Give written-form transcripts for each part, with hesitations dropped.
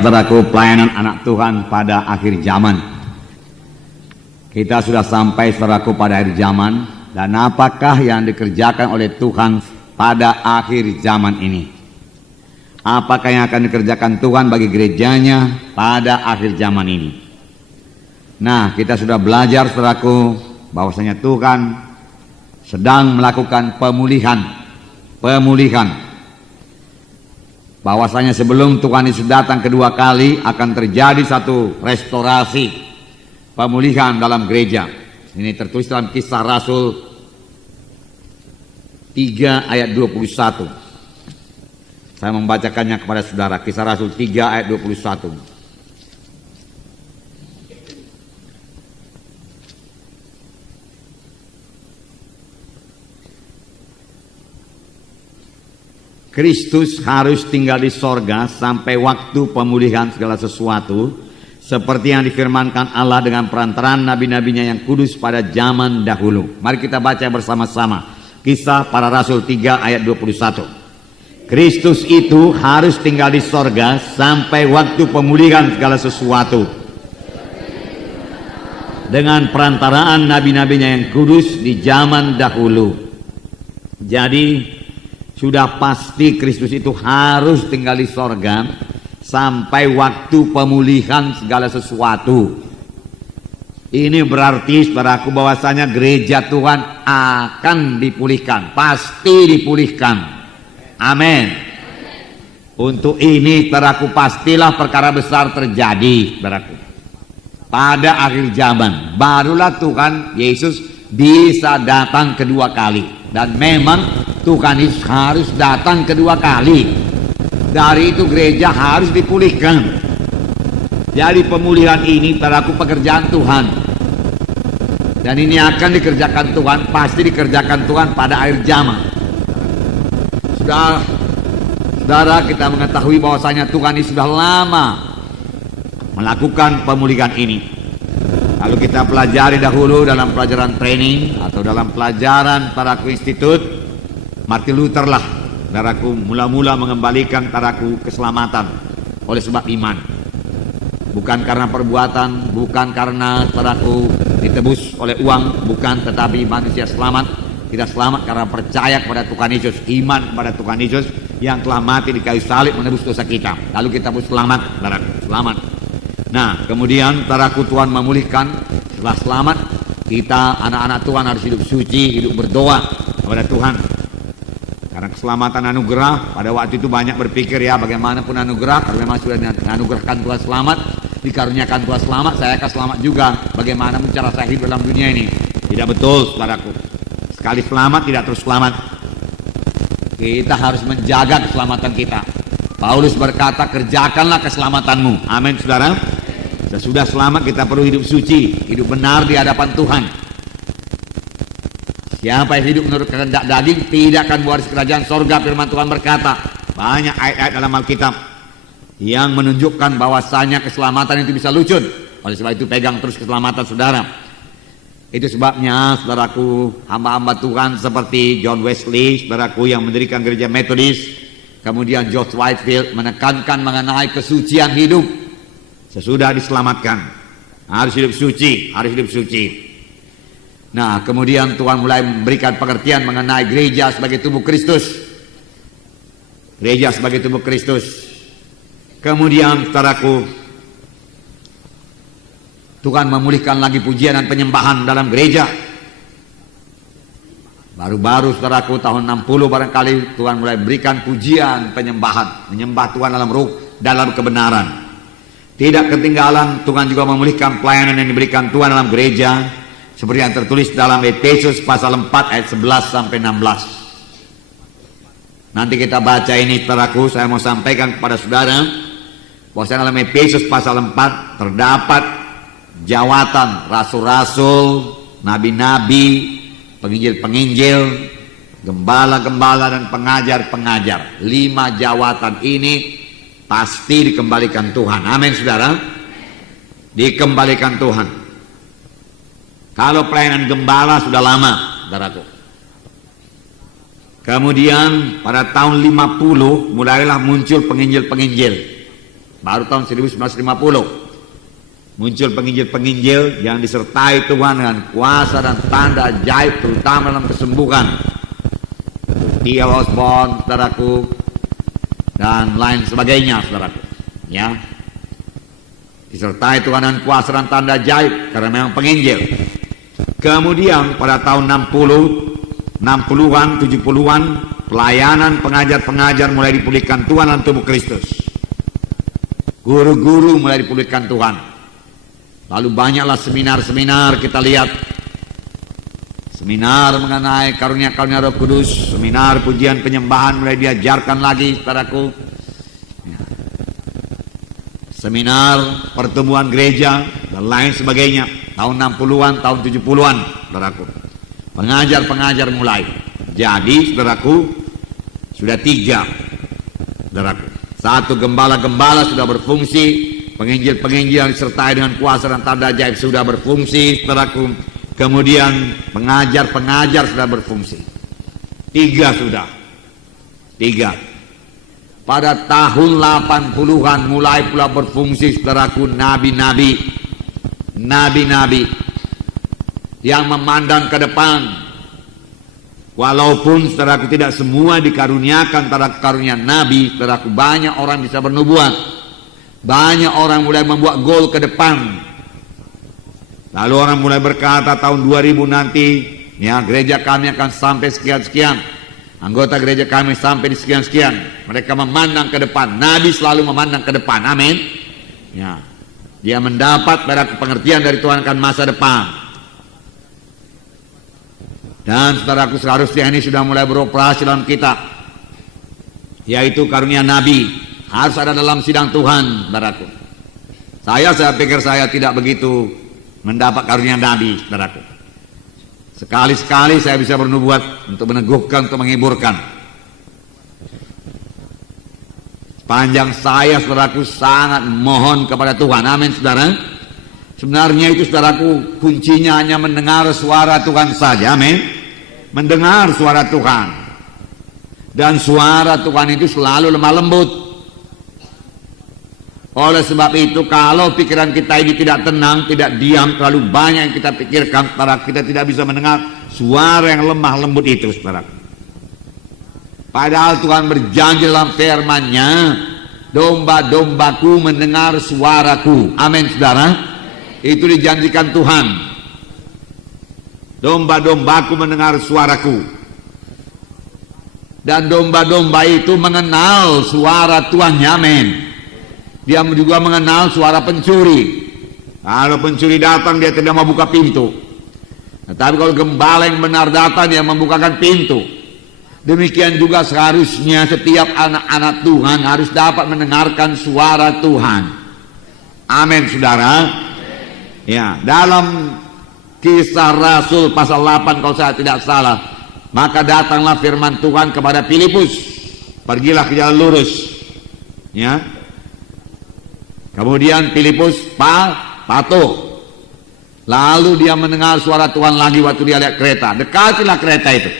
saudaraku, pelayanan anak Tuhan pada akhir zaman. Kita sudah sampai, saudaraku, pada akhir zaman. Dan apakah yang dikerjakan oleh Tuhan pada akhir zaman ini? Apakah yang akan dikerjakan Tuhan bagi gerejanya pada akhir zaman ini? Nah, kita sudah belajar, saudaraku, bahwasanya Tuhan sedang melakukan pemulihan. Bahwasanya sebelum Tuhan Yesus datang kedua kali akan terjadi satu restorasi, pemulihan dalam gereja. Ini tertulis dalam Kisah Rasul 3 ayat 21. Saya membacakannya kepada saudara. Kisah Rasul 3 ayat 21. Kristus harus tinggal di sorga sampai waktu pemulihan segala sesuatu, seperti yang difirmankan Allah dengan perantaraan nabi-nabinya yang kudus pada zaman dahulu. Mari kita baca bersama-sama Kisah Para Rasul 3 ayat 21. Kristus itu harus tinggal di sorga sampai waktu pemulihan segala sesuatu, dengan perantaraan nabi-nabinya yang kudus di zaman dahulu. Jadi sudah pasti Kristus itu harus tinggal di sorga sampai waktu pemulihan segala sesuatu. Ini berarti, saudaraku, bahwasanya gereja Tuhan akan dipulihkan, pasti dipulihkan. Amin. Untuk ini, saudaraku, pastilah perkara besar terjadi, saudaraku. Pada akhir zaman, barulah Tuhan Yesus bisa datang kedua kali. Dan memang Tuhan Yesus harus datang kedua kali. Dari itu gereja harus dipulihkan. Jadi pemulihan ini, saudaraku, pekerjaan Tuhan. Dan ini akan dikerjakan Tuhan, pasti dikerjakan Tuhan pada akhir zaman. Saudara, kita mengetahui bahwasanya Tuhan ini sudah lama melakukan pemulihan ini. Lalu kita pelajari dahulu dalam pelajaran training atau dalam pelajaran taraku institut. Martin Luther lah, saudaraku, mula-mula mengembalikan taraku keselamatan oleh sebab iman. Bukan karena perbuatan, bukan karena taraku ditebus oleh uang, bukan, tetapi manusia selamat. Kita selamat karena percaya kepada Tuhan Yesus, iman kepada Tuhan Yesus yang telah mati di kayu salib menebus dosa kita. Lalu kita pun selamat, saudaraku, selamat. Nah, kemudian saudaraku, Tuhan memulihkan. Setelah selamat, kita anak-anak Tuhan harus hidup suci, hidup berdoa kepada Tuhan. Karena keselamatan anugerah, pada waktu itu banyak berpikir, ya bagaimanapun anugerah, kalau memang sudah dianugerahkan Tuhan selamat, dikaruniakan Tuhan selamat, saya akan selamat juga. Bagaimana cara saya hidup dalam dunia ini? Tidak betul, saudaraku. Sekali selamat tidak terus selamat. Kita harus menjaga keselamatan kita. Paulus berkata, kerjakanlah keselamatanmu. Amin, saudara. Sesudah selamat kita perlu hidup suci, hidup benar di hadapan Tuhan. Siapa yang hidup menurut kehendak daging tidak akan mewaris kerajaan sorga. Firman Tuhan berkata, banyak ayat-ayat dalam Alkitab yang menunjukkan bahwasanya keselamatan itu bisa lucun. Oleh sebab itu pegang terus keselamatan saudara. Itu sebabnya, saudaraku, hamba-hamba Tuhan seperti John Wesley, saudaraku, yang mendirikan gereja Metodis, kemudian George Whitefield menekankan mengenai kesucian hidup. Sesudah diselamatkan harus hidup suci, harus hidup suci. Nah, kemudian Tuhan mulai memberikan pengertian mengenai gereja sebagai tubuh Kristus. Gereja sebagai tubuh Kristus. Kemudian, saudaraku, Tuhan memulihkan lagi pujian dan penyembahan dalam gereja. Baru-baru, saudaraku, tahun 60 barangkali Tuhan mulai berikan pujian, penyembahan, menyembah Tuhan dalam ruh, dalam kebenaran. Tidak ketinggalan, Tuhan juga memulihkan pelayanan yang diberikan Tuhan dalam gereja, seperti yang tertulis dalam Efesus pasal 4 ayat 11 sampai 16. Nanti kita baca ini, saudaraku. Saya mau sampaikan kepada saudara bahwa dalam Efesus pasal 4 terdapat jawatan rasul-rasul, nabi-nabi, penginjil-penginjil, gembala-gembala, dan pengajar-pengajar. 5 jawatan ini pasti dikembalikan Tuhan. Amin, saudara. Dikembalikan Tuhan. Kalau pelayanan gembala sudah lama, saudaraku. Kemudian pada tahun 50 mulailah muncul penginjil-penginjil. Baru tahun 1950 muncul penginjil-penginjil yang disertai Tuhan dengan kuasa dan tanda ajaib, terutama dalam kesembuhan. T.L. Osborne, saudaraku, dan lain sebagainya, saudaraku. Ya, disertai Tuhan dengan kuasa dan tanda ajaib karena memang penginjil. Kemudian pada tahun 60-an, 70-an, pelayanan pengajar-pengajar mulai dipulihkan Tuhan dalam tubuh Kristus. Guru-guru mulai dipulihkan Tuhan. Lalu banyaklah seminar-seminar kita lihat. Seminar mengenai karunia-karunia Roh Kudus, seminar pujian penyembahan mulai diajarkan lagi, saudaraku. Seminar pertemuan gereja dan lain sebagainya. Tahun 60-an, tahun 70-an, saudaraku. Pengajar-pengajar mulai. Jadi, saudaraku, sudah 3, saudaraku. 1, gembala-gembala sudah berfungsi. Penginjil-penginjil yang disertai dengan kuasa dan tanda ajaib sudah berfungsi, saudaraku. Kemudian pengajar-pengajar sudah berfungsi. 3 sudah. 3. Pada tahun 80-an mulai pula berfungsi, saudaraku, nabi-nabi. Nabi-nabi yang memandang ke depan. Walaupun, saudaraku, tidak semua dikaruniakan karunia nabi, saudaraku, banyak orang bisa bernubuat. Banyak orang mulai membuat gol ke depan. Lalu orang mulai berkata tahun 2000 nanti, ya, gereja kami akan sampai sekian-sekian. Anggota gereja kami sampai di sekian-sekian. Mereka memandang ke depan. Nabi selalu memandang ke depan. Amin. Ya, dia mendapat pada pengertian dari Tuhan akan masa depan. Dan saudaraku, seharusnya ini sudah mulai beroperasi dalam kita, yaitu karunia nabi. Harus ada dalam sidang Tuhan, saudaraku. Saya pikir saya tidak begitu mendapat karunia nabi, saudaraku. Sekali-sekali saya bisa bernubuat untuk meneguhkan, untuk menghiburkan. Sepanjang saya, saudaraku, sangat mohon kepada Tuhan. Amin, saudara. Sebenarnya itu, saudaraku, kuncinya hanya mendengar suara Tuhan saja. Amin. Mendengar suara Tuhan. Dan suara Tuhan itu selalu lemah lembut. Oleh sebab itu, kalau pikiran kita ini tidak tenang, tidak diam, terlalu banyak yang kita pikirkan, saudara, kita tidak bisa mendengar suara yang lemah lembut itu, saudara. Padahal Tuhan berjanji dalam firman-Nya, domba-dombaku mendengar suaraku. Amin, saudara. Itu dijanjikan Tuhan. Domba-dombaku mendengar suaraku. Dan domba-domba itu mengenal suara Tuhannya. Amin. Dia juga mengenal suara pencuri. Kalau pencuri datang, dia tidak mau buka pintu. Tetapi kalau gembala yang benar datang, dia membukakan pintu. Demikian juga seharusnya setiap anak-anak Tuhan harus dapat mendengarkan suara Tuhan. Amin, saudara. Ya, dalam Kisah Rasul pasal 8 kalau saya tidak salah, maka datanglah firman Tuhan kepada Filipus, pergilah ke jalan lurus. Ya. Kemudian Filipus patuh. Lalu dia mendengar suara Tuhan lagi waktu dia lihat kereta. Dekatilah kereta itu.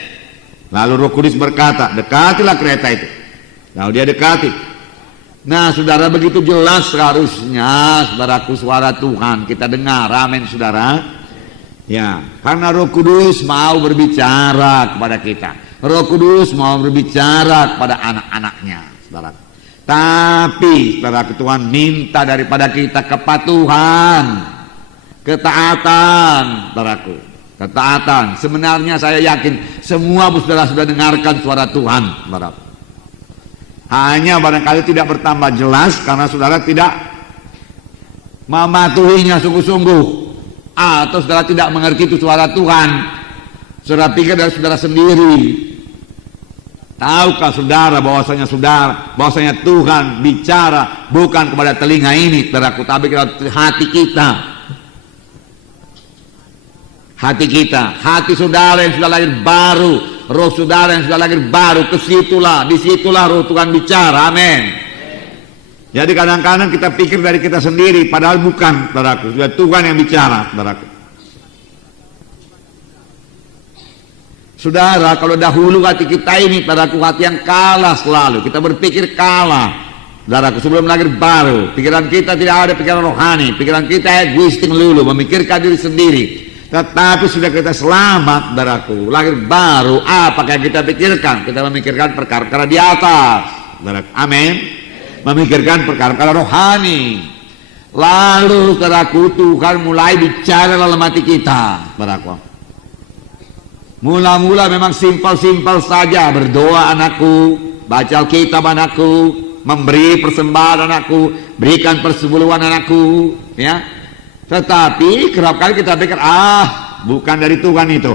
Lalu Roh Kudus berkata, dekatilah kereta itu. Lalu dia dekati. Nah, saudara, begitu jelas seharusnya, saudaraku, suara Tuhan kita dengar. Amin, saudara. Ya, karena Roh Kudus mau berbicara kepada kita. Roh Kudus mau berbicara kepada anak-anaknya, saudara. Tapi, saudaraku, Tuhan minta daripada kita kepatuhan, ketaatan, saudaraku. Ketaatan. Sebenarnya saya yakin semua saudara sudah dengarkan suara Tuhan, saudara. Hanya barangkali tidak bertambah jelas karena saudara tidak mematuhinya sungguh-sungguh, atau saudara tidak mengerti itu suara Tuhan. Saudara pikir dari saudara sendiri. Tahukah saudara bahwasanya Tuhan bicara bukan kepada telinga ini, saudaraku, tapi kepada hati kita. Hati kita, hati saudara yang sudah lahir baru, roh saudara yang sudah lahir baru, disitulah roh Tuhan bicara. Amin. Jadi kadang-kadang kita pikir dari kita sendiri, padahal bukan, saudaraku. Sudah Tuhan yang bicara, saudaraku. Saudara, kalau dahulu hati kita ini, saudaraku, hati yang kalah selalu. Kita berpikir kalah, Saudaraku, sebelum lahir baru, pikiran kita tidak ada pikiran rohani, pikiran kita egoistik melulu, memikirkan diri sendiri. Tetapi sudah kita selamat, saudaraku, lahir baru, apakah yang kita pikirkan? Kita memikirkan perkara-perkara di atas, saudaraku. Amin. Memikirkan perkara-perkara rohani. Lalu, saudaraku, Tuhan mulai bicara dalam hati kita, saudaraku. Mula-mula memang simpel-simpel saja, berdoa anakku, baca Alkitab anakku, memberi persembahan anakku, berikan persepuluhan anakku, ya. Tetapi kerap kali kita pikir, bukan dari Tuhan itu.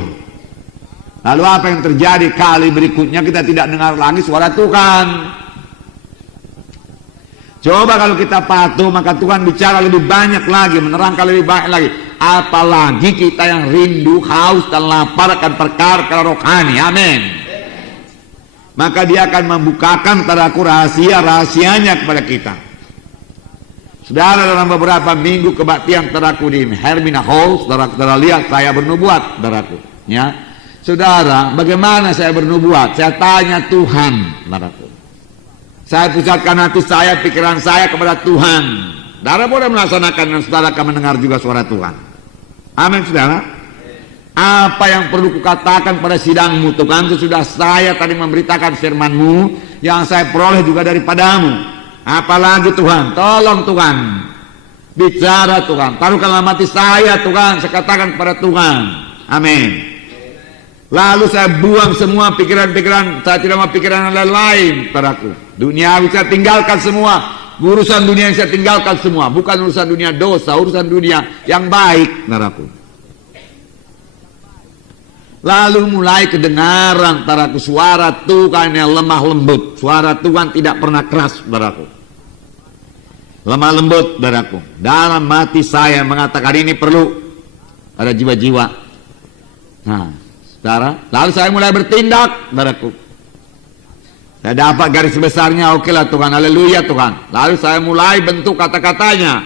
Lalu apa yang terjadi? Kali berikutnya kita tidak dengar lagi suara Tuhan. Coba kalau kita patuh, maka Tuhan bicara lebih banyak lagi, menerangkan lebih banyak lagi. Apalagi kita yang rindu, haus dan lapar akan perkara rohani. Amin. Maka dia akan membukakan tadaku rahasia-rahasianya kepada kita. Saudara, dalam beberapa minggu kebaktian tadaku di Hermina Hall, saudara lihat saya bernubuat, saudaraku. Ya, saudara, bagaimana saya bernubuat? Saya tanya Tuhan, saudaraku. Saya pusatkan hati saya, pikiran saya kepada Tuhan. Saudara boleh melaksanakan dan saudara akan mendengar juga suara Tuhan. Amin, saudara. Apa yang perlu kukatakan pada sidangmu, Tuhan, sudah saya tadi memberitakan firman-Mu yang saya peroleh juga daripadamu. Apalagi Tuhan, tolong Tuhan, bicara Tuhan, taruhkan dalam hati saya Tuhan, saya katakan kepada Tuhan. Amin. Lalu saya buang semua pikiran-pikiran, saya tidak mau pikiran lain-lain padaku. Dunia saya tinggalkan semua, urusan dunia yang saya tinggalkan semua, bukan urusan dunia dosa, urusan dunia yang baik, saudaraku. Lalu mulai kedengaran taraku suara Tuhan yang lemah lembut. Suara Tuhan tidak pernah keras, saudaraku. Lemah lembut, saudaraku. Dalam hati saya mengatakan ini perlu ada jiwa-jiwa. Nah, saudara, lalu saya mulai bertindak, saudaraku. Saya dapat garis besarnya, oke lah Tuhan, haleluya Tuhan. Lalu saya mulai bentuk kata-katanya.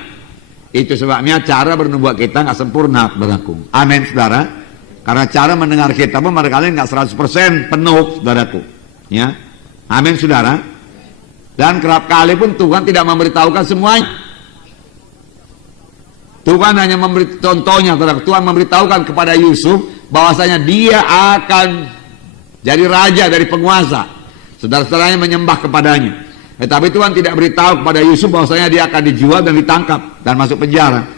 Itu sebabnya cara bernubuat kita nggak sempurna, saudaraku. Amin, saudara. Karena cara mendengar kita pun barangkali nggak 100% penuh, saudaraku. Ya, amin, saudara. Dan kerap kali pun Tuhan tidak memberitahukan semuanya. Tuhan hanya memberi contohnya, saudara. Tuhan memberitahukan kepada Yusuf bahwasanya dia akan jadi raja dari penguasa. Saudara-saudaranya menyembah kepadanya. Tetapi Tuhan tidak beritahu kepada Yusuf bahwasanya dia akan dijual dan ditangkap dan masuk penjara.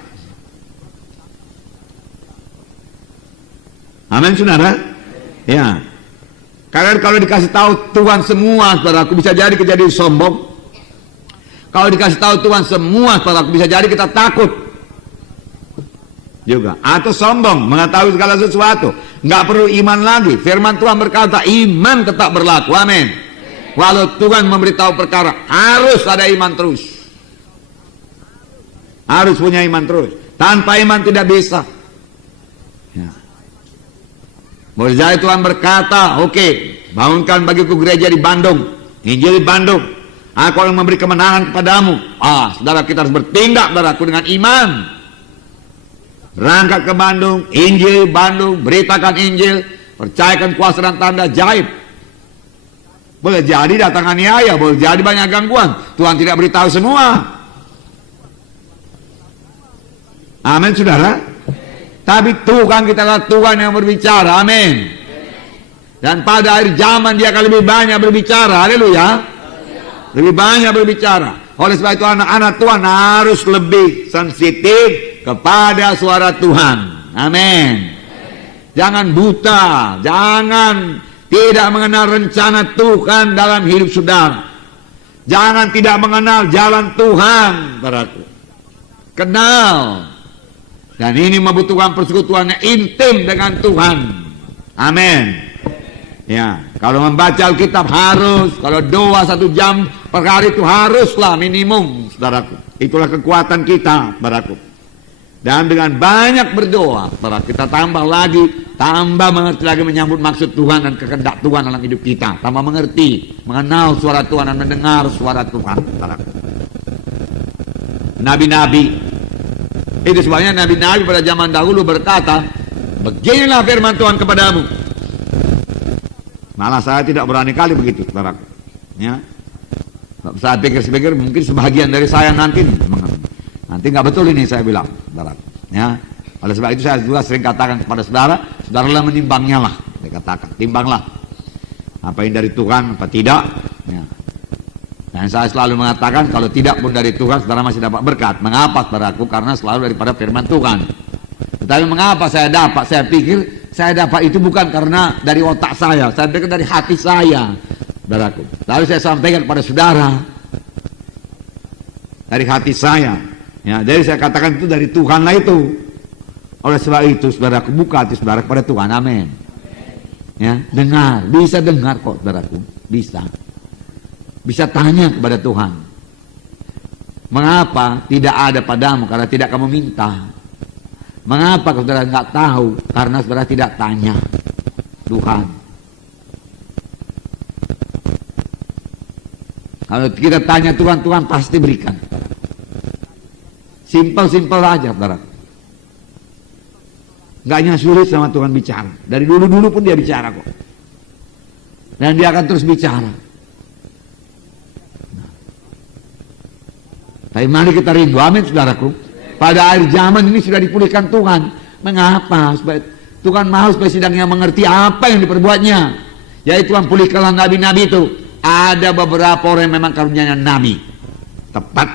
Amin, saudara. Ya. Karena kalau dikasih tahu Tuhan semua, saudaraku, bisa jadi kejadian sombong. Kalau dikasih tahu Tuhan semua, saudaraku, bisa jadi kita takut juga, atau sombong mengetahui segala sesuatu. Nggak perlu iman lagi. Firman Tuhan berkata iman tetap berlaku. Amin. Walau Tuhan memberitahu perkara, harus ada iman terus. Harus punya iman terus. Tanpa iman tidak bisa. Ya. Boleh jadi Tuhan berkata, oke, bangunkan bagiku gereja di Bandung, Injil di Bandung, aku akan memberi kemenangan kepadamu. Saudara, kita harus bertindak, saudaraku, dengan iman. Berangkat ke Bandung, Injil di Bandung, beritakan Injil, percayakan kuasa dan tanda gaib. Boleh jadi datang aniaya, boleh jadi banyak gangguan, Tuhan tidak beritahu semua. Amin, saudara. Tapi Tuhan kita adalah Tuhan yang berbicara, amin. Dan pada akhir zaman dia akan lebih banyak berbicara, haleluya. Lebih banyak berbicara. Oleh sebab itu anak-anak Tuhan harus lebih sensitif kepada suara Tuhan, amin. Jangan buta, jangan tidak mengenal rencana Tuhan dalam hidup saudara. Jangan tidak mengenal jalan Tuhan, saudaraku. Kenal. Dan ini membutuhkan persekutuan yang intim dengan Tuhan. Amin. Ya, kalau membaca Alkitab harus, kalau doa 1 jam per hari itu haruslah minimum, saudaraku. Itulah kekuatan kita, saudaraku. Dan dengan banyak berdoa, saudara, kita tambah mengerti lagi menyambut maksud Tuhan dan kehendak Tuhan dalam hidup kita. Tambah mengerti, mengenal suara Tuhan dan mendengar suara Tuhan, saudaraku. Nabi-nabi. Itu sebabnya nabi-nabi pada zaman dahulu berkata, beginilah firman Tuhan kepadamu. Malah saya tidak berani kali begitu, saudaraku. Ya. Saya pikir mungkin sebagian dari saya nanti nggak betul ini saya bilang, saudara. Ya, oleh sebab itu saya juga sering katakan kepada saudara, saudaralah menimbangnya lah, dikatakan, timbanglah apa yang dari Tuhan apa tidak. Ya. Dan saya selalu mengatakan kalau tidak pun dari Tuhan, saudara masih dapat berkat. Mengapa, saudaraku? Karena selalu daripada firman Tuhan. Tetapi mengapa saya dapat? Saya pikir saya dapat itu bukan karena dari otak saya pikir dari hati saya, saudaraku. Lalu saya sampaikan kepada saudara dari hati saya. Ya, jadi saya katakan itu dari Tuhan lah itu. Oleh sebab itu, saudaraku, buka hati saudara kepada Tuhan. Amin. Ya, dengar, bisa dengar kok, saudaraku, bisa. Bisa tanya kepada Tuhan. Mengapa tidak ada padamu? Karena tidak kamu minta. Mengapa saudara nggak tahu? Karena saudara tidak tanya Tuhan. Kalau kita tanya Tuhan, Tuhan pasti berikan. Simpel-simpel aja, saudara. Nggaknya sulit sama Tuhan bicara. Dari dulu-dulu pun dia bicara kok. Dan dia akan terus bicara. Tapi mari kita rindu, amin saudaraku. Pada akhir zaman ini sudah dipulihkan Tuhan. Mengapa? Supaya Tuhan mau supaya sidangnya mengerti apa yang diperbuatnya. Yaitu Tuhan pulihkanlah nabi-nabi itu. Ada beberapa orang yang memang karunianya nabi. Tepat.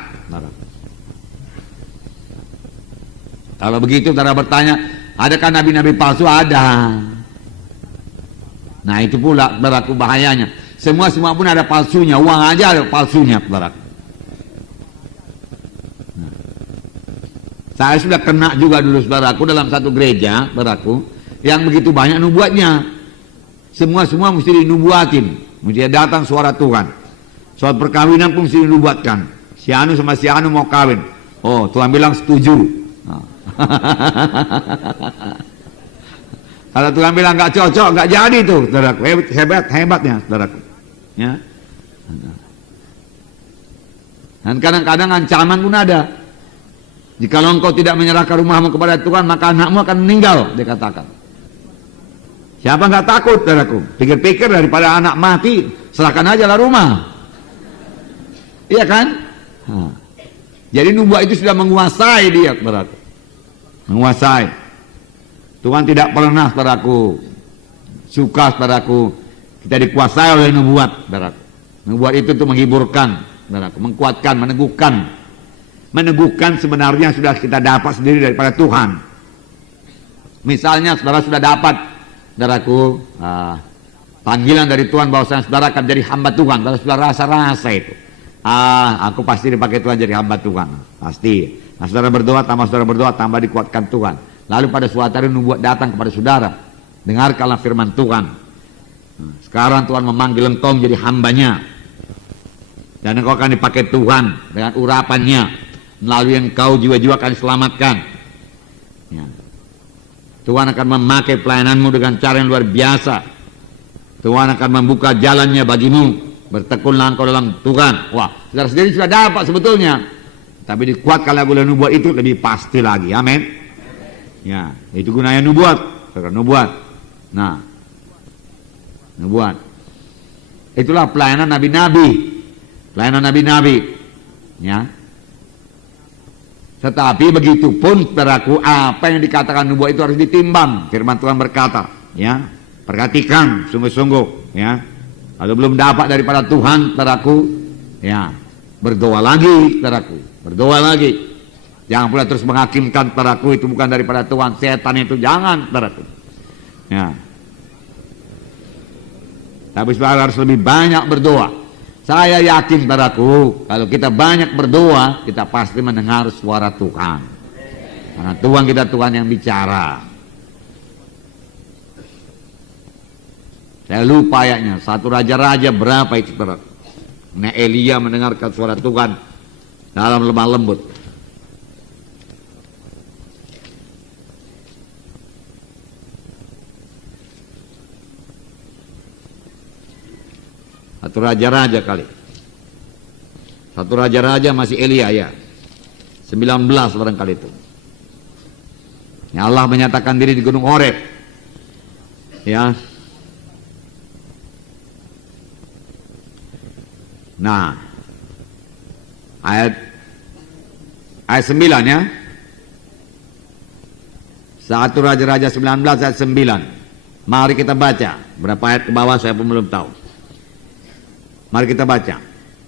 Kalau begitu saudara bertanya, adakah nabi-nabi palsu? Ada. Nah itu pula saudaraku bahayanya. Semua pun ada palsunya. Uang aja ada palsunya, saudaraku. Saya sudah kena juga dulu, saudaraku, dalam satu gereja, saudaraku, yang begitu banyak nubuatnya. Semua mesti dinubuatin. Mesti datang suara Tuhan. Soal perkawinan pun mesti dinubuatkan. Si Anu sama si Anu mau kawin. Oh, Tuhan bilang setuju. Nah. Kalau Tuhan bilang nggak cocok, nggak jadi tuh, saudaraku. Hebatnya, saudaraku. Ya. Dan kadang-kadang ancaman pun ada. Jikalau engkau tidak menyerahkan rumahmu kepada Tuhan, maka anakmu akan meninggal, dikatakan. Siapa nggak takut, saudaraku? Pikir-pikir daripada anak mati, serahkan aja lah rumah. Iya kan? Nah. Jadi nubuat itu sudah menguasai dia, saudaraku. Menguasai. Tuhan tidak pernah, saudaraku, suka, saudaraku, kita dikuasai oleh nubuat, saudaraku. Nubuat itu tuh menghiburkan, saudaraku, menguatkan, meneguhkan sebenarnya sudah kita dapat sendiri daripada Tuhan. Misalnya saudara sudah dapat, saudaraku, panggilan dari Tuhan bahwasanya saudara akan jadi hamba Tuhan. Saudara sudah rasa itu. Aku pasti dipakai Tuhan jadi hamba Tuhan. Pasti. Nah, saudara berdoa, tambah dikuatkan Tuhan. Lalu pada suatu hari nubuat datang kepada saudara. Dengarkanlah firman Tuhan. Sekarang Tuhan memanggil engkau menjadi hambanya. Dan engkau akan dipakai Tuhan dengan urapannya. Melalui engkau jiwa-jiwa akan diselamatkan. Ya. Tuhan akan memakai pelayananmu dengan cara yang luar biasa. Tuhan akan membuka jalannya bagimu. Bertekunlah engkau dalam Tuhan. Wah, saudara sendiri sudah dapat sebetulnya. Tapi dikuatkanlah oleh nubuat itu lebih pasti lagi. Amin. Ya, itu gunanya nubuat. Nubuat. Nah, nubuat. Itulah pelayanan nabi-nabi. Pelayanan nabi-nabi. Ya. Tetapi begitu pun, saudaraku, apa yang dikatakan nubuat itu harus ditimbang. Firman Tuhan berkata, ya, perhatikan sungguh-sungguh, ya. Kalau belum dapat daripada Tuhan, saudaraku, ya, berdoa lagi, saudaraku, berdoa lagi. Jangan pula terus menghakimkan, saudaraku, itu bukan daripada Tuhan, setan itu, jangan, saudaraku. Ya. Tapi saudara harus lebih banyak berdoa. Saya yakin, saudaraku, kalau kita banyak berdoa, kita pasti mendengar suara Tuhan. Karena Tuhan kita Tuhan yang bicara. Saya lupa ayatnya, satu raja-raja berapa itu, saudara? Nah, Elia mendengarkan suara Tuhan dalam lemah lembut. Satu raja-raja kali. Satu raja-raja masih Elia, ya. 19 barangkali itu. Ya, Allah menyatakan diri di Gunung Horeb. Ya. Nah, ayat 9 ya. 1 Raja-Raja 19 ayat 9. Mari kita baca. Berapa ayat ke bawah saya pun belum tahu. Mari kita baca.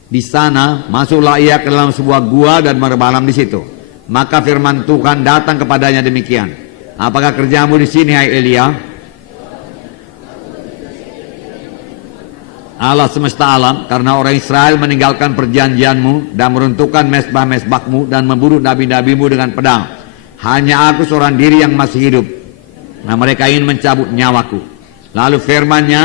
Di sana masuklah ia ke dalam sebuah gua dan bermalam di situ. Maka firman Tuhan datang kepadanya demikian. Apakah kerjamu di sini, hai Elia? Allah semesta alam, karena orang Israel meninggalkan perjanjianmu dan meruntuhkan mesbah-mesbahmu dan membunuh nabi-nabimu dengan pedang. Hanya aku seorang diri yang masih hidup. Nah, mereka ingin mencabut nyawaku. Lalu firman-Nya,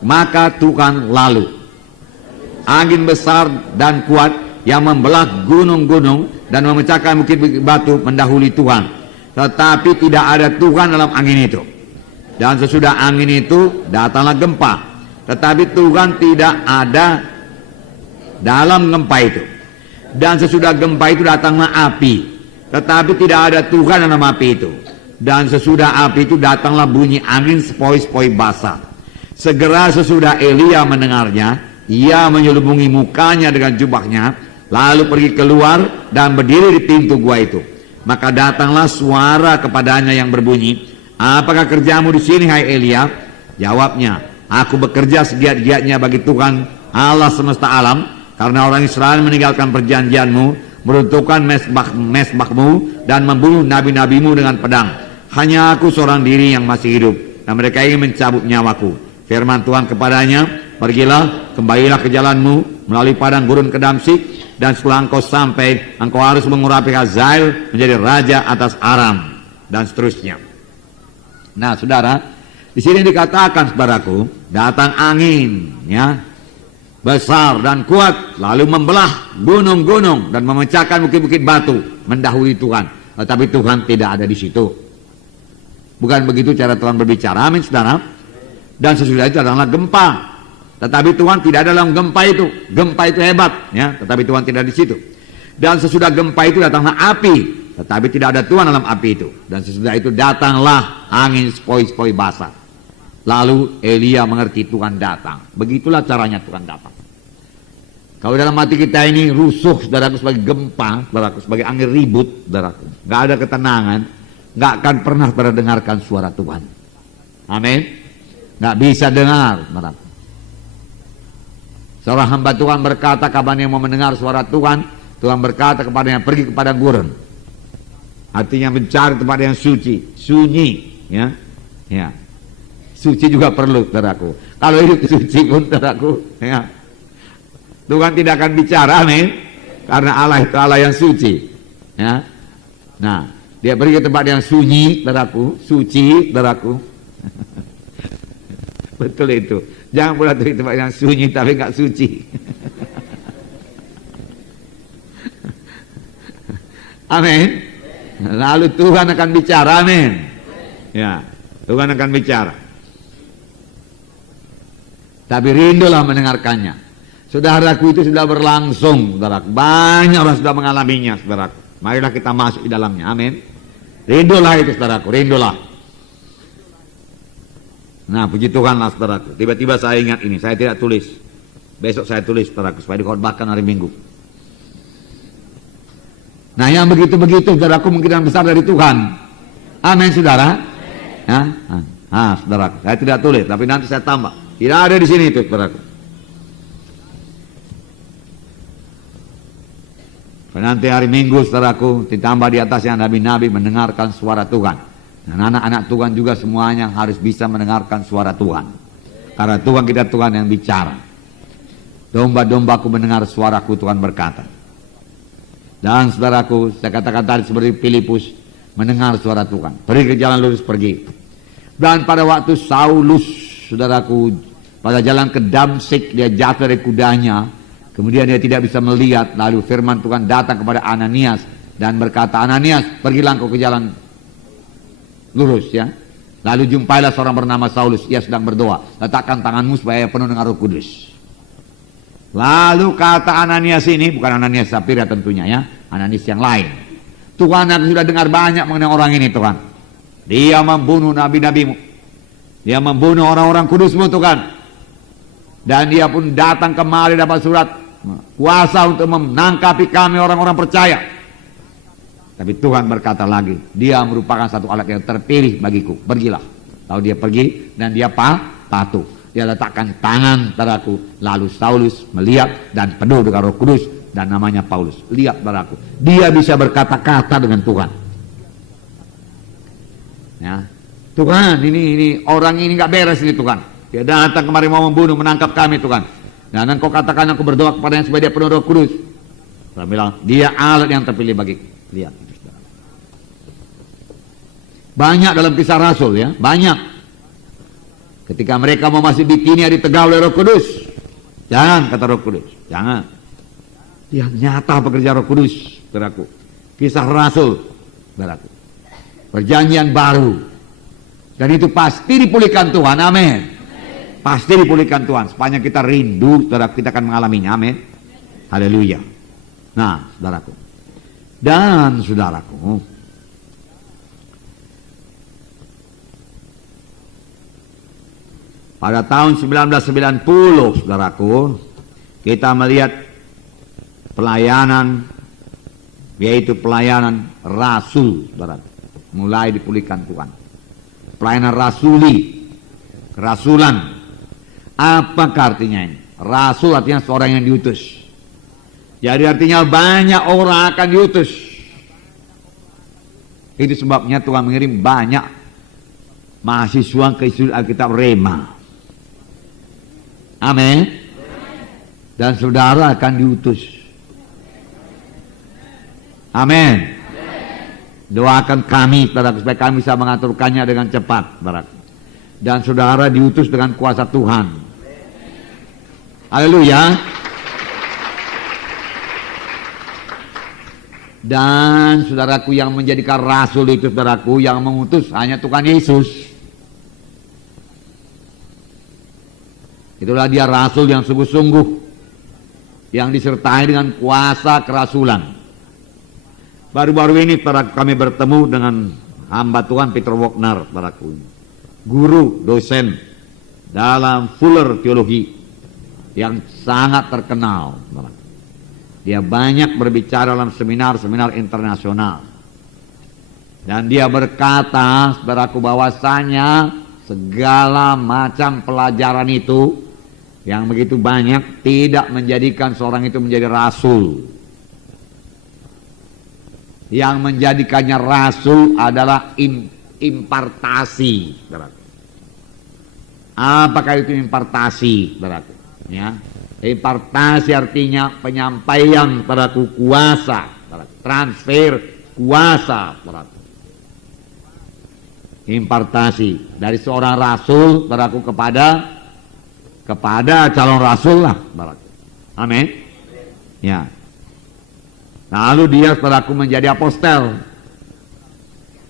maka Tuhan lalu angin besar dan kuat yang membelah gunung-gunung dan memecahkan bukit-bukit batu mendahului Tuhan. Tetapi tidak ada Tuhan dalam angin itu. Dan sesudah angin itu datanglah gempa. Tetapi Tuhan tidak ada dalam gempa itu. Dan sesudah gempa itu datanglah api. Tetapi tidak ada Tuhan dalam api itu. Dan sesudah api itu datanglah bunyi angin sepoi-sepoi basah. Segera sesudah Elia mendengarnya, ia menyelubungi mukanya dengan jubahnya, lalu pergi keluar dan berdiri di pintu gua itu. Maka datanglah suara kepadanya yang berbunyi, apakah kerjamu di sini, hai Elia? Jawabnya, aku bekerja segiat-giatnya bagi Tuhan Allah semesta alam, karena orang Israel meninggalkan perjanjianmu, meruntuhkan mesbahmu dan membunuh nabi-nabimu dengan pedang. Hanya aku seorang diri yang masih hidup, dan mereka ingin mencabut nyawaku. Firman Tuhan kepadanya, pergilah, kembalilah ke jalanmu melalui padang gurun ke Damsik, dan setelah engkau sampai, engkau harus mengurapi Hazael menjadi raja atas Aram, dan seterusnya. Nah, saudara, di sini dikatakan, saudaraku, datang angin, ya, besar dan kuat, lalu membelah gunung-gunung dan memecahkan bukit-bukit batu, mendahului Tuhan. Tetapi Tuhan tidak ada di situ. Bukan begitu cara Tuhan berbicara, amin, saudara. Dan sesudah itu adalah gempa. Tetapi Tuhan tidak ada dalam gempa itu. Gempa itu hebat, ya, tetapi Tuhan tidak di situ. Dan sesudah gempa itu datanglah api, tetapi tidak ada Tuhan dalam api itu. Dan sesudah itu datanglah angin sepoi-sepoi basah. Lalu Elia mengerti Tuhan datang. Begitulah caranya Tuhan datang. Kalau dalam hati kita ini rusuh, saudaraku, sebagai gempa, saudaraku, sebagai angin ribut, saudaraku, nggak ada ketenangan, nggak akan pernah mendengarkan suara Tuhan. Amin. Nggak bisa dengar, saudaraku. Seorang hamba Tuhan berkata, kapan yang mau mendengar suara Tuhan, Tuhan berkata kepadanya, pergi kepada gurun. Artinya mencari tempat yang suci, sunyi, ya, ya. Suci juga perlu, saudaraku. Kalau hidup suci pun, saudaraku, ya, Tuhan tidak akan bicara, amin, karena Allah itu Allah yang suci, ya. Nah, dia pergi ke tempat yang sunyi, saudaraku, suci, saudaraku. Betul itu. Jangan pula di tempat yang sunyi tapi nggak suci. Amin. Lalu Tuhan akan bicara, amin. Ya, Tuhan akan bicara. Tapi rindulah mendengarkannya. Saudaraku, itu sudah berlangsung, saudaraku. Banyak orang sudah mengalaminya, saudaraku. Marilah kita masuk di dalamnya, amin. Rindulah itu, saudaraku, rindulah. Nah, puji Tuhanlah, saudaraku. Tiba-tiba saya ingat ini, saya tidak tulis. Besok saya tulis, saudaraku, supaya dikhotbahkan hari Minggu. Nah, yang begitu-begitu, saudaraku, mungkin besar dari Tuhan. Amin, saudara. Ya? Saudaraku, saya tidak tulis, tapi nanti saya tambah. Tidak ada di sini itu, saudaraku. Nanti hari Minggu, saudaraku, ditambah di atasnya nabi-nabi mendengarkan suara Tuhan. Dan anak-anak Tuhan juga semuanya harus bisa mendengarkan suara Tuhan. Karena Tuhan kita Tuhan yang bicara. Domba-dombaku mendengar suaraku, Tuhan berkata. Dan saudaraku, saya katakan tadi seperti Filipus mendengar suara Tuhan. Pergi ke jalan lurus, pergi. Dan pada waktu Saulus, saudaraku, pada jalan ke Damsik, dia jatuh dari kudanya. Kemudian dia tidak bisa melihat. Lalu firman Tuhan datang kepada Ananias dan berkata, Ananias, pergilah engkau ke jalan lurus, ya. Lalu jumpailah seorang bernama Saulus, ia sedang berdoa, letakkan tanganmu supaya penuh dengan Roh Kudus. Lalu kata Ananias ini, bukan Ananias Sapira tentunya, ya, Ananias yang lain. Tuhan, aku sudah dengar banyak mengenai orang ini, Tuhan. Dia membunuh nabi-nabimu, dia membunuh orang-orang kudusmu, Tuhan. Dan dia pun datang kemari dapat surat kuasa untuk menangkapi kami orang-orang percaya. Tapi Tuhan berkata lagi, dia merupakan satu alat yang terpilih bagiku. Pergilah. Lalu dia pergi dan dia patuh. Dia letakkan tangan padaku. Lalu Saulus melihat dan penuh dengan Roh Kudus dan namanya Paulus. Lihat padaku. Dia bisa berkata-kata dengan Tuhan. Ya. Tuhan, ini orang ini nggak beres ini Tuhan. Dia datang kemari mau membunuh, menangkap kami Tuhan. Dan engkau katakan aku berdoa kepadanya supaya dia penuh Roh Kudus. Saya bilang, dia alat yang terpilih bagiku. Lihat. Banyak dalam Kisah Rasul ya, banyak. Ketika mereka mau masih Bitinia ditegah oleh Roh Kudus. Jangan, kata Roh Kudus, jangan. Dia nyata bekerja Roh Kudus, saudaraku. Kisah Rasul, saudaraku. Perjanjian baru. Dan itu pasti dipulihkan Tuhan, amin. Pasti dipulihkan Tuhan. Sepanjang kita rindu, saudaraku, kita akan mengalaminya, amin. Haleluya. Nah, saudaraku. Dan saudaraku, pada tahun 1990, saudaraku, kita melihat pelayanan, yaitu pelayanan rasul, saudaraku, mulai dipulihkan Tuhan. Pelayanan rasuli, kerasulan. Apakah artinya ini? Rasul artinya seorang yang diutus. Jadi artinya banyak orang akan diutus. Itu sebabnya Tuhan mengirim banyak mahasiswa ke Institut Alkitab Rema. Amin. Dan saudara akan diutus. Amin. Doakan kami supaya kami bisa mengaturkannya dengan cepat, saudara. Dan saudara diutus dengan kuasa Tuhan. Haleluya. Dan saudaraku, yang menjadikan rasul itu, saudaraku, yang mengutus hanya Tuhan Yesus. Itulah dia rasul yang sungguh-sungguh, yang disertai dengan kuasa kerasulan. Baru-baru ini kami bertemu dengan hamba Tuhan Peter Wagner, guru dosen dalam Fuller Teologi yang sangat terkenal. Dia banyak berbicara dalam seminar-seminar internasional. Dan dia berkata, saudaraku, bahwasanya segala macam pelajaran itu yang begitu banyak tidak menjadikan seorang itu menjadi rasul. Yang menjadikannya rasul adalah impartasi, saudaraku. Apakah itu impartasi, saudaraku? Ya. Impartasi artinya penyampaian padaku kuasa, transfer kuasa, saudaraku. Impartasi dari seorang rasul, saudaraku, kepada calon rasul lah, saudaraku. Amin. Ya. Lalu dia, saudaraku, menjadi apostel.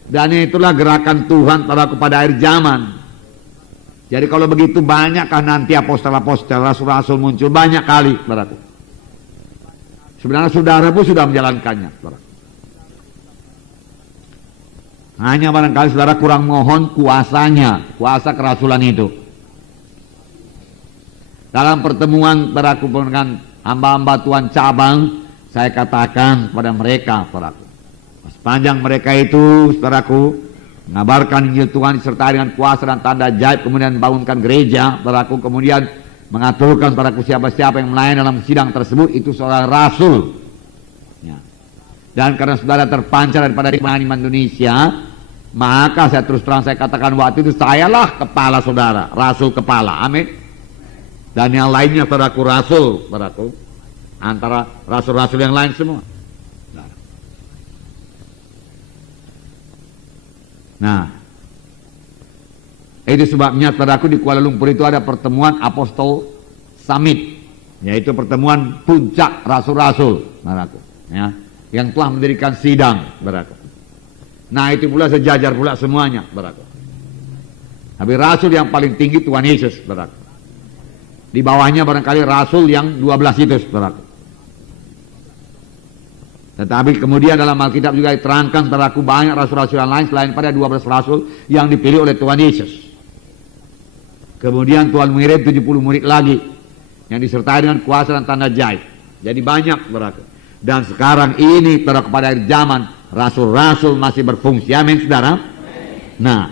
Dan itulah gerakan Tuhan, saudaraku, pada akhir zaman. Jadi kalau begitu banyakkah nanti apostel-apostel, rasul-rasul muncul? Banyak kali, saudaraku. Sebenarnya saudara pun sudah menjalankannya, saudara. Hanya barangkali saudara kurang mohon kuasanya, kuasa kerasulan itu. Dalam pertemuan saudaraku dengan hamba-hamba Tuhan cabang, saya katakan kepada mereka, saudaraku, sepanjang mereka itu, saudaraku, mengabarkan Injil Tuhan disertai dengan kuasa dan tanda ajaib, kemudian bangunkan gereja, saudaraku, kemudian mengaturkan saudaraku siapa-siapa yang melayani dalam sidang tersebut, itu seorang rasul. Ya. Dan karena saudara terpancar daripada iman Indonesia, maka saya terus terang saya katakan waktu itu sayalah kepala saudara, rasul kepala, amin. Dan yang lainnya saudaraku rasul, saudaraku. Antara rasul-rasul yang lain semua. Nah, itu sebabnya saudaraku di Kuala Lumpur itu ada pertemuan Apostol Summit, yaitu pertemuan puncak rasul-rasul, saudaraku, ya, yang telah mendirikan sidang, saudaraku. Nah, itu pula sejajar pula semuanya, saudaraku. Tapi rasul yang paling tinggi Tuhan Yesus, saudaraku. Di bawahnya barangkali rasul yang 12 itu, saudaraku. Tetapi kemudian dalam Alkitab juga diterangkan, saudaraku, banyak rasul-rasul yang lain selain pada 12 rasul yang dipilih oleh Tuhan Yesus. Kemudian Tuhan mengirim 70 murid lagi. yang disertai dengan kuasa dan tanda jahit. Jadi banyak, saudaraku. Dan sekarang ini, saudara, pada akhir zaman, rasul-rasul masih berfungsi. Amin, saudara. Nah,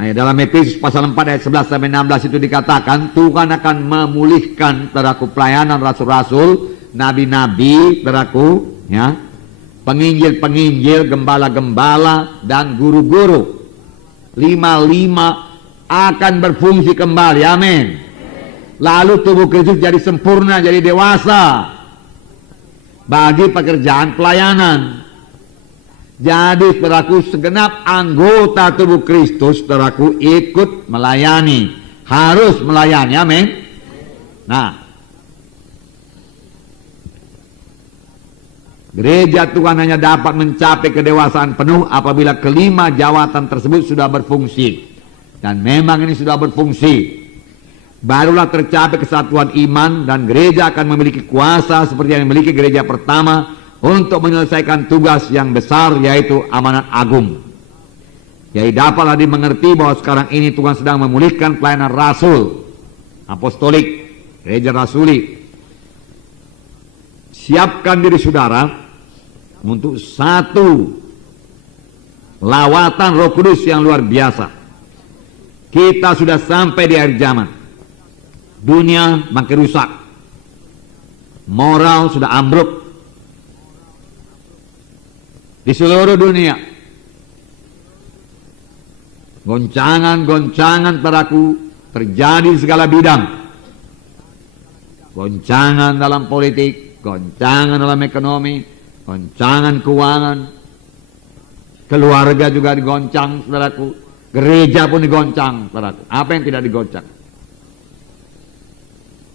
ya, dalam Efesus pasal 4 ayat 11 sampai 16 itu dikatakan Tuhan akan memulihkan, saudaraku, pelayanan rasul-rasul, nabi-nabi, saudaraku, ya, penginjil-penginjil, gembala-gembala, dan guru-guru. Lima akan berfungsi kembali. Amin. Lalu tubuh Kristus jadi sempurna, jadi dewasa bagi pekerjaan pelayanan. Jadi, saudaraku, segenap anggota tubuh Kristus, saudaraku, ikut melayani, harus melayani. Amin. Nah, gereja Tuhan hanya dapat mencapai kedewasaan penuh apabila kelima jawatan tersebut sudah berfungsi. Dan memang ini sudah berfungsi. Barulah tercapai kesatuan iman dan gereja akan memiliki kuasa seperti yang dimiliki gereja pertama untuk menyelesaikan tugas yang besar, yaitu amanat agung. Jadi dapatlah dimengerti bahwa sekarang ini Tuhan sedang memulihkan pelayanan rasul, apostolik, gereja rasuli. Siapkan diri saudara untuk satu lawatan Roh Kudus yang luar biasa. Kita sudah sampai di akhir zaman. Dunia makin rusak. Moral sudah ambruk di seluruh dunia. Goncangan-goncangan, saudaraku, terjadi di segala bidang. Goncangan dalam politik, goncangan dalam ekonomi, goncangan keuangan, keluarga juga digoncang, saudaraku. Gereja pun digoncang, saudaraku. Apa yang tidak digoncang?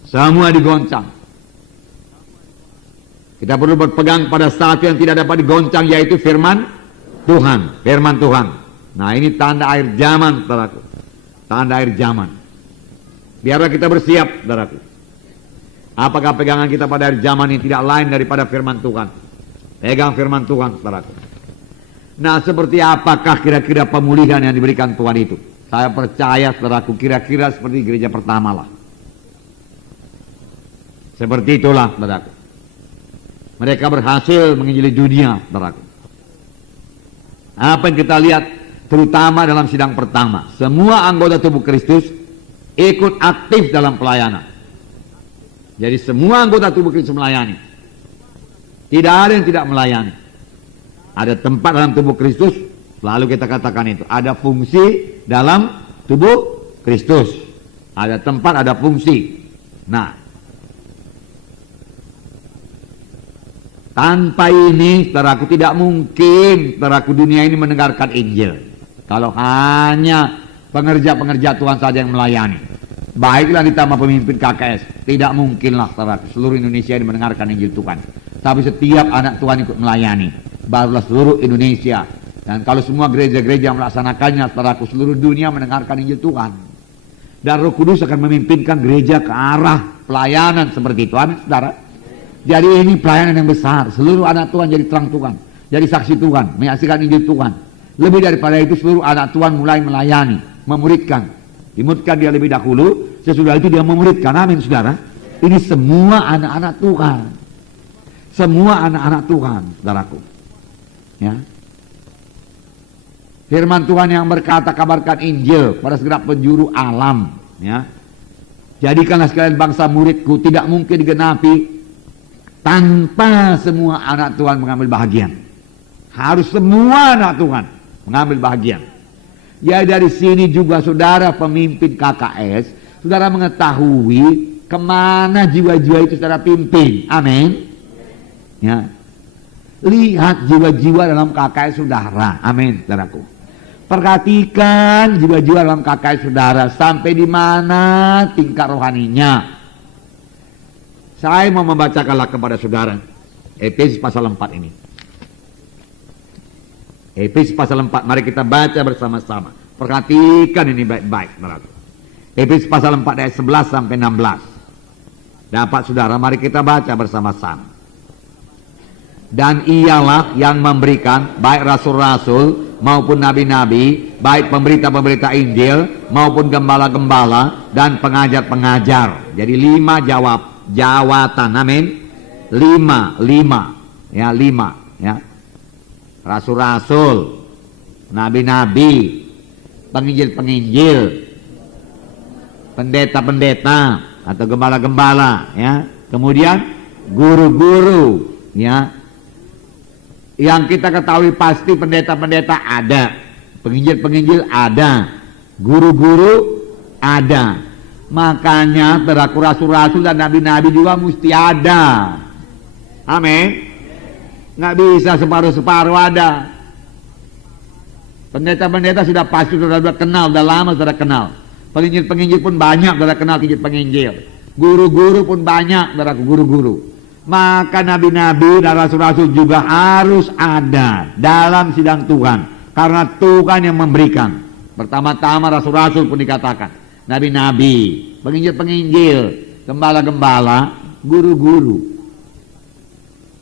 Semua digoncang. Kita perlu berpegang pada satu yang tidak dapat digoncang, yaitu firman Tuhan. Firman Tuhan. Nah, ini tanda akhir zaman, saudaraku. Tanda akhir zaman. Biarlah kita bersiap, saudaraku. Apakah pegangan kita pada akhir zaman ini tidak lain daripada firman Tuhan? Pegang firman Tuhan, saudaraku. Nah, seperti apakah kira-kira pemulihan yang diberikan Tuhan itu? Saya percaya, saudaraku, kira-kira seperti gereja pertama lah. Seperti itulah, saudaraku. Mereka berhasil menginjili dunia, saudaraku. Apa yang kita lihat, terutama dalam sidang pertama, semua anggota tubuh Kristus ikut aktif dalam pelayanan. Jadi semua anggota tubuh Kristus melayani. Tidak ada yang tidak melayani. Ada tempat dalam tubuh Kristus, lalu kita katakan itu. Ada fungsi dalam tubuh Kristus. Ada tempat, ada fungsi. Nah, tanpa ini, saudaraku, tidak mungkin, saudaraku, dunia ini mendengarkan Injil. Kalau hanya pengerja-pengerja Tuhan saja yang melayani. Baiklah ditambah pemimpin KKS. Tidak mungkinlah, saudaraku, seluruh Indonesia ini mendengarkan Injil Tuhan. Tapi setiap anak Tuhan ikut melayani. Barulah seluruh Indonesia. Dan kalau semua gereja-gereja melaksanakannya, saudaraku, seluruh dunia mendengarkan Injil Tuhan. Dan Roh Kudus akan memimpinkan gereja ke arah pelayanan seperti itu. Amin, saudara. Jadi ini pelayanan yang besar. Seluruh anak Tuhan jadi terang Tuhan, jadi saksi Tuhan, menyaksikan Injil Tuhan. Lebih daripada itu, seluruh anak Tuhan mulai melayani, memuridkan. Dimuridkan dia lebih dahulu, sesudah itu dia memuridkan. Amin, saudara. Ini semua anak-anak Tuhan. Semua anak-anak Tuhan, saudaraku. Ya. Firman Tuhan yang berkata, kabarkan Injil pada segenap penjuru alam. Ya. Jadikanlah sekalian bangsa muridku. Tidak mungkin digenapi tanpa semua anak Tuhan mengambil bahagian. Harus semua anak Tuhan mengambil bahagian. Ya, dari sini juga saudara pemimpin KKS, saudara mengetahui kemana jiwa-jiwa itu saudara pimpin. Amin. Ya. Lihat jiwa-jiwa dalam KKS saudara. Amin, saudaraku. Perhatikan jiwa-jiwa dalam KKS saudara sampai di mana tingkat rohaninya. Saya mau membacakanlah kepada saudara Efesus pasal 4 ini. Efesus pasal 4, mari kita baca bersama-sama. Perhatikan ini baik-baik, saudaraku. Efesus pasal 4 ayat 11 sampai 16. Dapat saudara, mari kita baca bersama-sama. Dan ialah yang memberikan baik rasul-rasul maupun nabi-nabi, baik pemberita-pemberita Injil maupun gembala-gembala dan pengajar-pengajar. Jadi 5 jawatan. Amin. 5 ya, 5 ya. Rasul-rasul, nabi-nabi, penginjil-penginjil, pendeta-pendeta atau gembala-gembala ya. Kemudian guru-guru ya. Yang kita ketahui pasti pendeta-pendeta ada, penginjil-penginjil ada, guru-guru ada. Makanya teraku rasul-rasul dan nabi-nabi juga mesti ada. Amin. Nggak bisa separuh-separuh ada. Pendeta-pendeta sudah pasti sudah kenal, sudah lama sudah kenal. Penginjil-penginjil pun banyak sudah kenal penginjil. Guru-guru pun banyak, saudaraku, guru-guru. Maka nabi-nabi dan rasul-rasul juga harus ada dalam sidang Tuhan. Karena Tuhan yang memberikan. Pertama-tama rasul-rasul pun dikatakan. Nabi-nabi, penginjil-penginjil, gembala-gembala, guru-guru.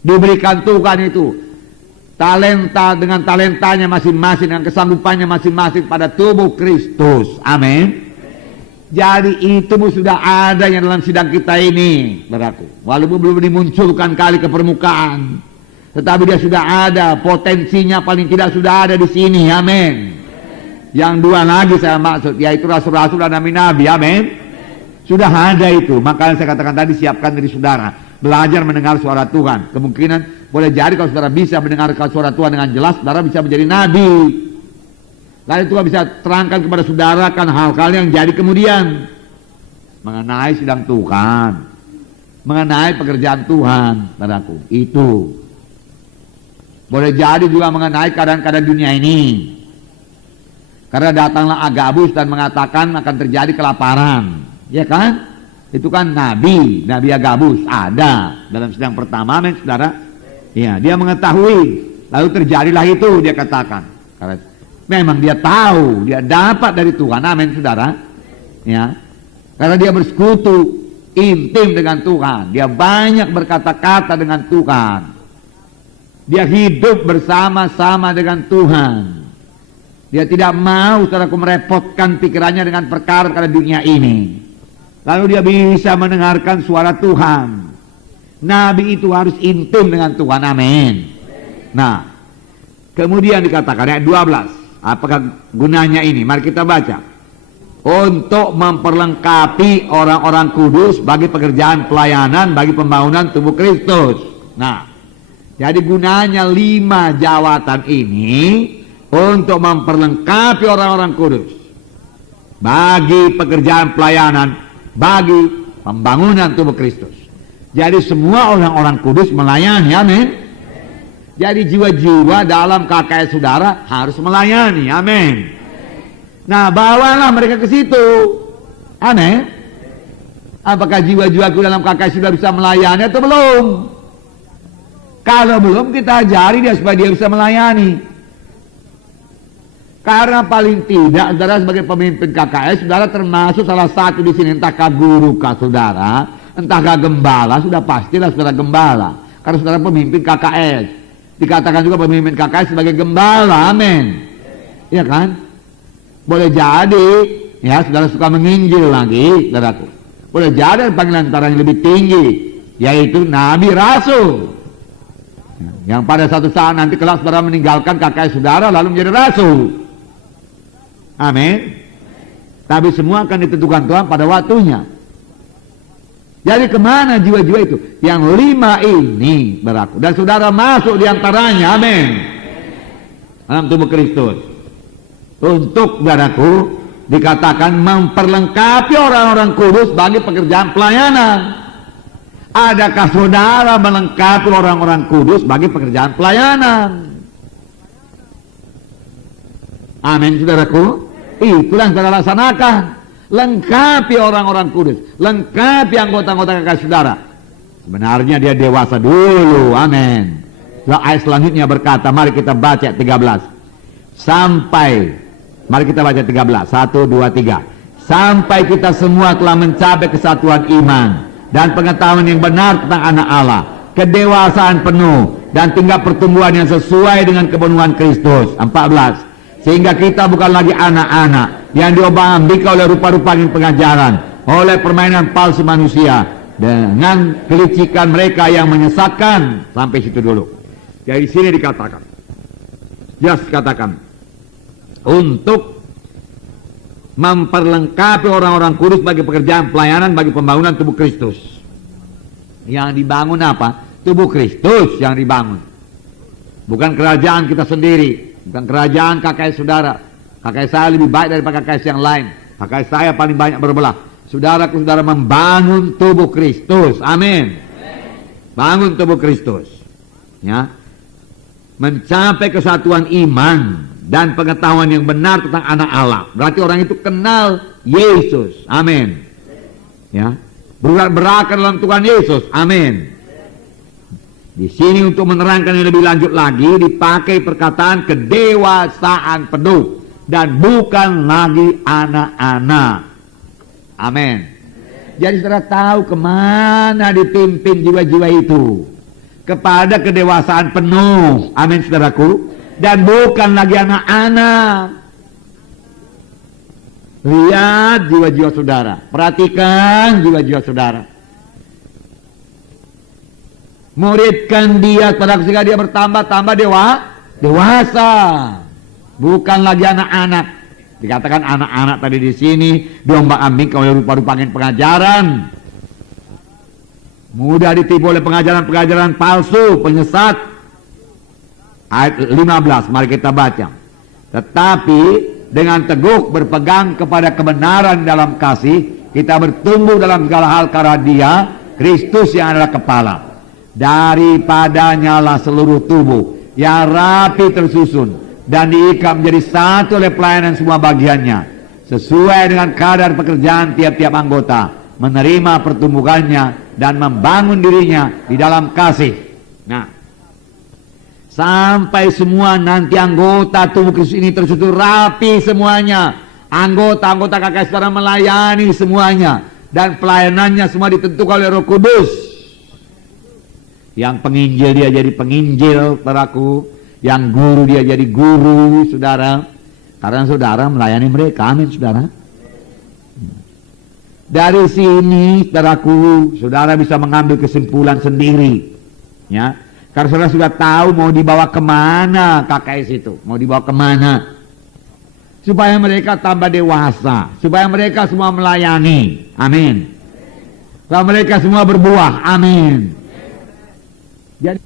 Diberikan Tuhan itu talenta dengan talentanya masing-masing, dengan kesanggupannya masing-masing pada tubuh Kristus. Amin. Jadi itu sudah ada yang dalam sidang kita ini, saudaraku. Walaupun belum dimunculkan kali ke permukaan, tetapi dia sudah ada, potensinya paling tidak sudah ada di sini. Amin. Yang 2 lagi saya maksud, yaitu rasul-rasul dan nabi-nabi. Amin. Sudah ada itu. Makanya saya katakan tadi, siapkan diri saudara, belajar mendengar suara Tuhan. Kemungkinan boleh jadi kalau saudara bisa mendengarkan suara Tuhan dengan jelas, saudara bisa menjadi nabi. Lalu Tuhan bisa terangkan kepada saudara kan hal-hal yang jadi kemudian mengenai sidang Tuhan, mengenai pekerjaan Tuhan, saudaraku. Itu boleh jadi juga mengenai keadaan-keadaan dunia ini. Karena datanglah Agabus dan mengatakan akan terjadi kelaparan, ya kan? Itu kan Nabi Agabus ada dalam sidang pertama, amin, saudara. Ya, dia mengetahui, lalu terjadilah itu, dia katakan. Karena memang dia tahu, dia dapat dari Tuhan, amin, saudara. Ya, karena dia bersekutu intim dengan Tuhan, dia banyak berkata-kata dengan Tuhan, dia hidup bersama-sama dengan Tuhan. Dia tidak mau, saudaraku, merepotkan pikirannya dengan perkara-perkara dunia ini. Lalu dia bisa mendengarkan suara Tuhan. Nabi itu harus intim dengan Tuhan, amin. Nah, kemudian dikatakan ayat 12, apakah gunanya ini? Mari kita baca. Untuk memperlengkapi orang-orang kudus bagi pekerjaan pelayanan, bagi pembangunan tubuh Kristus. Nah, jadi gunanya 5 jawatan ini untuk memperlengkapi orang-orang kudus bagi pekerjaan pelayanan, bagi pembangunan tubuh Kristus. Jadi semua orang-orang kudus melayani, amin. Jadi jiwa-jiwa dalam KKS saudara harus melayani, amin. Nah, bawalah mereka ke situ, amin. Apakah jiwa-jiwaku dalam KKS sudah bisa melayani atau belum? Kalau belum, kita ajari dia supaya dia bisa melayani. Karena paling tidak, saudara sebagai pemimpin KKS, saudara termasuk salah satu di sini, entahkah guru kah saudara, entahkah gembala, sudah pastilah saudara gembala. Karena saudara pemimpin KKS. Dikatakan juga pemimpin KKS sebagai gembala, amin. Iya kan? Boleh jadi, ya saudara suka menginjil lagi, saudaraku. Boleh jadi panggilan antara yang lebih tinggi, yaitu Nabi Rasul. Yang pada satu saat nanti kelak saudara meninggalkan KKS saudara lalu menjadi Rasul. Amin. Tapi semua akan ditentukan Tuhan pada waktunya. Jadi kemana jiwa-jiwa itu? Yang 5 ini berlaku. Dan saudara masuk diantaranya. Amin. Dalam tubuh Kristus. Untuk, saudaraku, dikatakan memperlengkapi orang-orang kudus bagi pekerjaan pelayanan. Adakah saudara melengkapi orang-orang kudus bagi pekerjaan pelayanan? Amin, saudaraku. Itulah yang saudara laksanakan. Lengkapi orang-orang kudus, lengkapi anggota-anggota kakak saudara. Sebenarnya dia dewasa dulu, amin. Ayat selanjutnya berkata, mari kita baca 13. Sampai, mari kita baca 13. 1, 2, 3. Sampai kita semua telah mencapai kesatuan iman dan pengetahuan yang benar tentang anak Allah, kedewasaan penuh dan tingkat pertumbuhan yang sesuai dengan kepenuhan Kristus. 14. Sehingga kita bukan lagi anak-anak, yang diombang-ambingkan oleh rupa-rupa pengajaran, oleh permainan palsu manusia, dengan kelicikan mereka yang menyesatkan. Sampai situ dulu. Jadi sini dikatakan, jelas dikatakan, untuk memperlengkapi orang-orang kudus bagi pekerjaan pelayanan bagi pembangunan tubuh Kristus. Yang dibangun apa? Tubuh Kristus yang dibangun. Bukan kerajaan kita sendiri, bukan kerajaan kakak saudara. Kakak saya lebih baik daripada kakak yang lain. Kakak saya paling banyak berbelah. Saudara-saudara membangun tubuh Kristus. Amin. Bangun tubuh Kristus. Ya. Mencapai kesatuan iman dan pengetahuan yang benar tentang anak Allah. Berarti orang itu kenal Yesus. Amin. Ya. Berakar dalam Tuhan Yesus. Amin. Di sini untuk menerangkan yang lebih lanjut lagi dipakai perkataan kedewasaan penuh dan bukan lagi anak-anak. Amin. Jadi saudara tahu kemana dipimpin jiwa-jiwa itu, kepada kedewasaan penuh. Amin saudaraku. Dan bukan lagi anak-anak. Lihat jiwa-jiwa saudara, perhatikan jiwa-jiwa saudara. Muridkan dia pada ketika dia bertambah dewasa, bukan lagi anak-anak. Dikatakan anak-anak tadi di sini diombang-ambingkan oleh rupa-rupa pengajaran, mudah ditipu oleh pengajaran-pengajaran palsu, penyesat. Ayat 15, mari kita baca. Tetapi dengan teguh berpegang kepada kebenaran dalam kasih, kita bertumbuh dalam segala hal karena Dia, Kristus yang adalah kepala. Daripadanya lah seluruh tubuh yang rapi tersusun dan diikat menjadi satu oleh pelayanan semua bagiannya, sesuai dengan kadar pekerjaan tiap-tiap anggota, menerima pertumbuhannya dan membangun dirinya di dalam kasih. Nah, sampai semua nanti anggota tubuh Kristus ini tersusun rapi semuanya. Anggota-anggota kakak saudara melayani semuanya, dan pelayanannya semua ditentukan oleh Roh Kudus. Yang penginjil dia jadi penginjil, saudaraku. Yang guru dia jadi guru, saudara. Karena saudara melayani mereka. Amin, saudara. Dari sini, saudaraku, saudara bisa mengambil kesimpulan sendiri. Ya, karena saudara sudah tahu mau dibawa kemana KKS itu. Mau dibawa kemana. Supaya mereka tambah dewasa. Supaya mereka semua melayani. Amin. Supaya mereka semua berbuah. Amin. Jadi